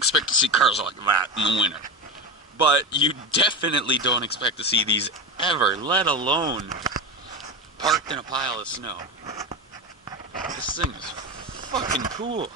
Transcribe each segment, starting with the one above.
expect to see cars like that in the winter. But you definitely don't expect to see these ever, let alone parked in a pile of snow. This thing is fucking cool.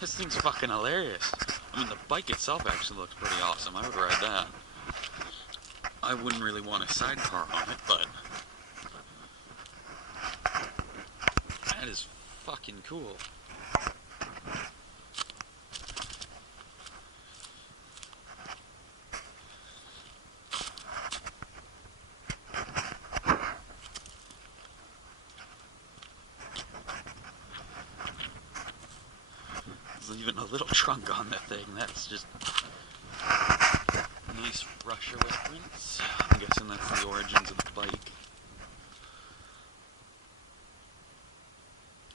This thing's fucking hilarious. I mean, the bike itself actually looks pretty awesome. I would ride that. I wouldn't really want a sidecar on it, but that is fucking cool. There's even a little trunk on that thing. That's just nice Russia reference. I'm guessing that's the origins of the bike.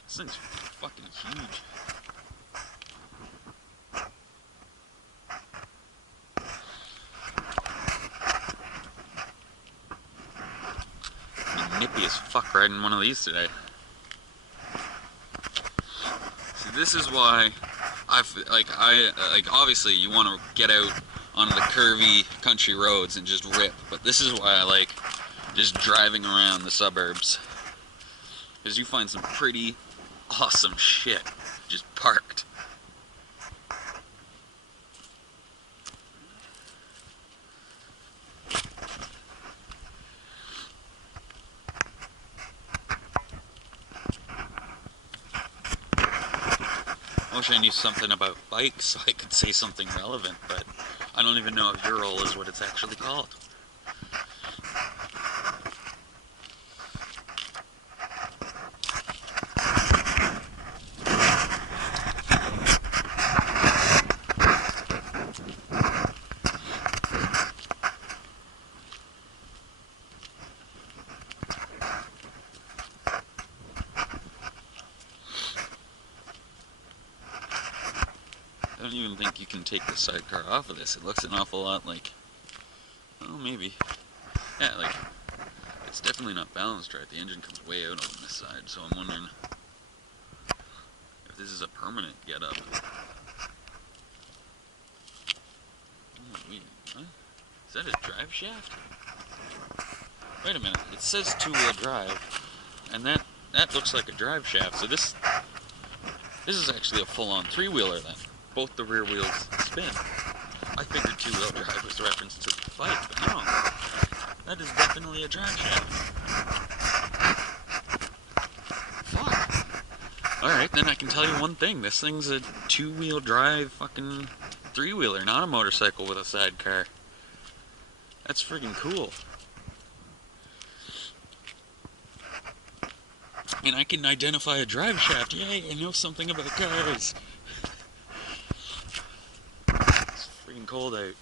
This thing's fucking huge. I'd be nippy as fuck riding one of these today. See, this is why obviously you want to get out onto the curvy country roads and just rip, but this is why I like just driving around the suburbs, because you find some pretty awesome shit just parked. I wish I knew something about bikes so I could say something relevant, but I don't even know if Ural is what it's actually called. I don't even think you can take the sidecar off of this. It looks an awful lot like, oh, maybe. Yeah, like, it's definitely not balanced right. The engine comes way out on this side, so I'm wondering if this is a permanent get-up. Oh, wait, what? Is that a drive shaft? Wait a minute, it says two-wheel drive, and that looks like a drive shaft, so this is actually a full-on three-wheeler then. Both the rear wheels spin. I figured two-wheel drive was a reference to the bike, but no. That is definitely a drive shaft. Fuck. Alright, then I can tell you one thing. This thing's a two-wheel drive fucking three-wheeler, not a motorcycle with a sidecar. That's freaking cool. And I can identify a drive shaft. Yay, I know something about cars. Cold out.